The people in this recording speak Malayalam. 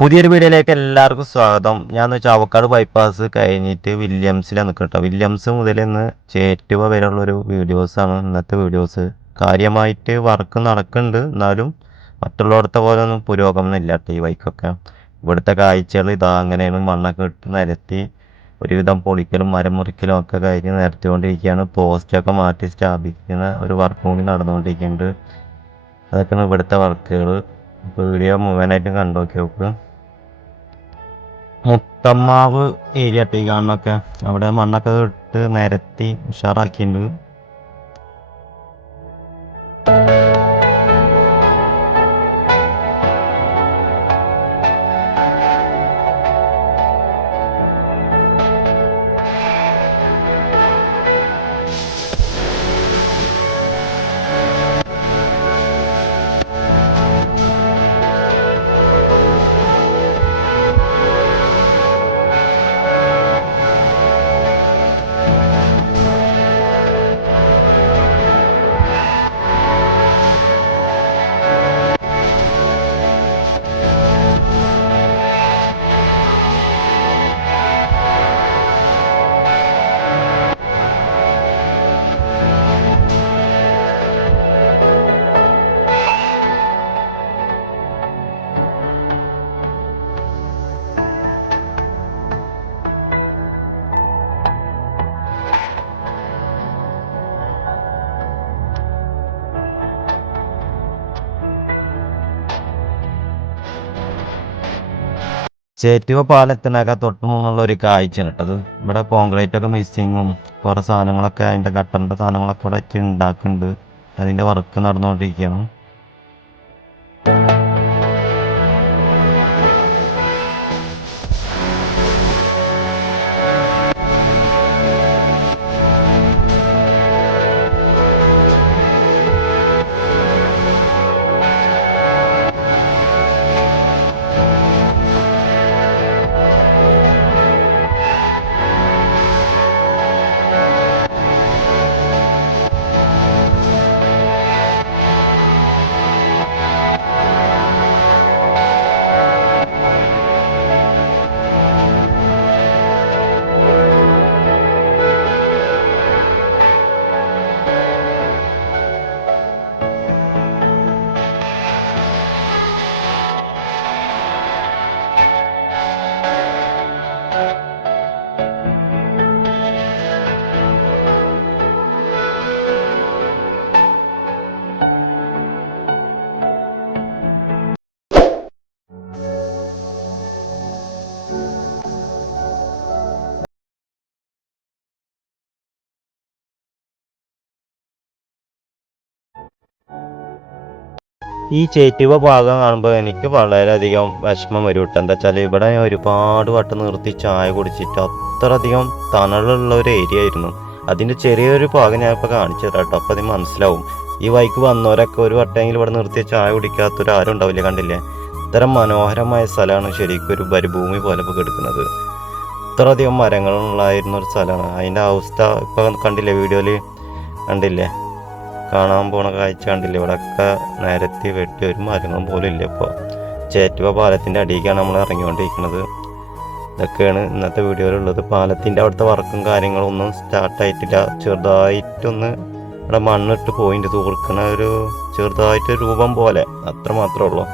പുതിയൊരു വീഡിയോയിലേക്ക് എല്ലാവർക്കും സ്വാഗതം. ഞാൻ ചാവക്കാട് ബൈപ്പാസ് കഴിഞ്ഞിട്ട് വില്യംസിലാണ് നിൽക്കട്ടോ. വില്യംസ് മുതൽ ഇന്ന് ചേറ്റുവ വരെയുള്ളൊരു വീഡിയോസാണ് ഇന്നത്തെ വീഡിയോസ്. കാര്യമായിട്ട് വർക്ക് നടക്കുന്നുണ്ട്, എന്നാലും മറ്റുള്ളവരുടെ പോലെ ഒന്നും പുരോഗമനം ഇല്ല കേട്ടോ ഈ ബൈക്കൊക്കെ. ഇവിടുത്തെ കാഴ്ചകൾ ഇതാ അങ്ങനെയാണ്. മണ്ണൊക്കെ ഇട്ട് നിരത്തി ഒരുവിധം പൊളിക്കലും മരം മുറിക്കലും ഒക്കെ കഴിഞ്ഞ് നിരത്തിക്കൊണ്ടിരിക്കുകയാണ്. പോസ്റ്റൊക്കെ മാറ്റി സ്ഥാപിക്കുന്ന ഒരു വർക്കും കൂടി നടന്നുകൊണ്ടിരിക്കുന്നുണ്ട്. അതൊക്കെയാണ് ഇവിടുത്തെ വർക്കുകൾ. വീഡിയോ മുഴുവനായിട്ടും കണ്ടു നോക്കി. മുത്തമ്മാവ് ഏരിയ ഈ കാണുന്നൊക്കെ അവിടെ മണ്ണൊക്കെ ഇട്ട് നിരത്തി ഉഷാറാക്കിയിട്ടുണ്ട്. ചേറ്റുവ പാലത്തിനൊക്കെ തൊട്ട് മുന്നുള്ള ഒരു കാഴ്ചയാണ് കേട്ടത്. ഇവിടെ കോൺക്രീറ്റ് ഒക്കെ മിസ്സിങ്ങും കുറേ സാധനങ്ങളൊക്കെ അതിൻ്റെ ഗട്ടറിൻ്റെ സാധനങ്ങളൊക്കെ ഇവിടെ വെച്ച് ഉണ്ടാക്കുന്നുണ്ട്. അതിൻ്റെ വർക്ക് നടന്നുകൊണ്ടിരിക്കുകയാണ്. ഈ ചേറ്റുവ ഭാഗം കാണുമ്പോൾ എനിക്ക് വളരെയധികം വിഷമം വരും കേട്ടോ. എന്താ വെച്ചാൽ ഇവിടെ ഒരുപാട് വട്ടം നിർത്തി ചായ കുടിച്ചിട്ട് അത്രയധികം തണലുള്ള ഒരു ഏരിയ ആയിരുന്നു. അതിൻ്റെ ചെറിയൊരു ഭാഗം ഞാൻ ഇപ്പോൾ കാണിച്ചു തരാം കേട്ടോ. അപ്പോൾ അത് മനസ്സിലാവും. ഈ വഴിക്ക് വന്നവരൊക്കെ ഒരു വട്ടമെങ്കിലും ഇവിടെ നിർത്തി ചായ കുടിക്കാത്തൊരാരും ഉണ്ടാവില്ല. കണ്ടില്ലേ, ഇത്തരം മനോഹരമായ സ്ഥലമാണ് ശരിക്കും ഒരു മരുഭൂമി പോലെ ഇപ്പോൾ കിടക്കുന്നത്. ഇത്രയധികം മരങ്ങളുള്ളായിരുന്ന ഒരു സ്ഥലമാണ്. അതിൻ്റെ അവസ്ഥ ഇപ്പോൾ കണ്ടില്ലേ, വീഡിയോയിൽ കണ്ടില്ലേ, കാണാൻ പോണ കാഴ്ച കണ്ടില്ലേ. ഇവിടെയൊക്കെ നിരത്തി വെട്ടി ഒരു മരങ്ങളും പോലും ഇല്ല. ഇപ്പോൾ ചേറ്റുവ പാലത്തിൻ്റെ അടിയിലേക്കാണ് നമ്മൾ ഇറങ്ങിക്കൊണ്ടിരിക്കുന്നത്. ഇതൊക്കെയാണ് ഇന്നത്തെ വീഡിയോയിലുള്ളത്. പാലത്തിൻ്റെ അവിടുത്തെ വർക്കും കാര്യങ്ങളും ഒന്നും സ്റ്റാർട്ടായിട്ടില്ല. ചെറുതായിട്ടൊന്ന് ഇവിടെ മണ്ണിട്ട് പോയിന്റ് തൂർക്കണ ഒരു ചെറുതായിട്ട് രൂപം പോലെ, അത്ര മാത്രമേ ഉള്ളൂ.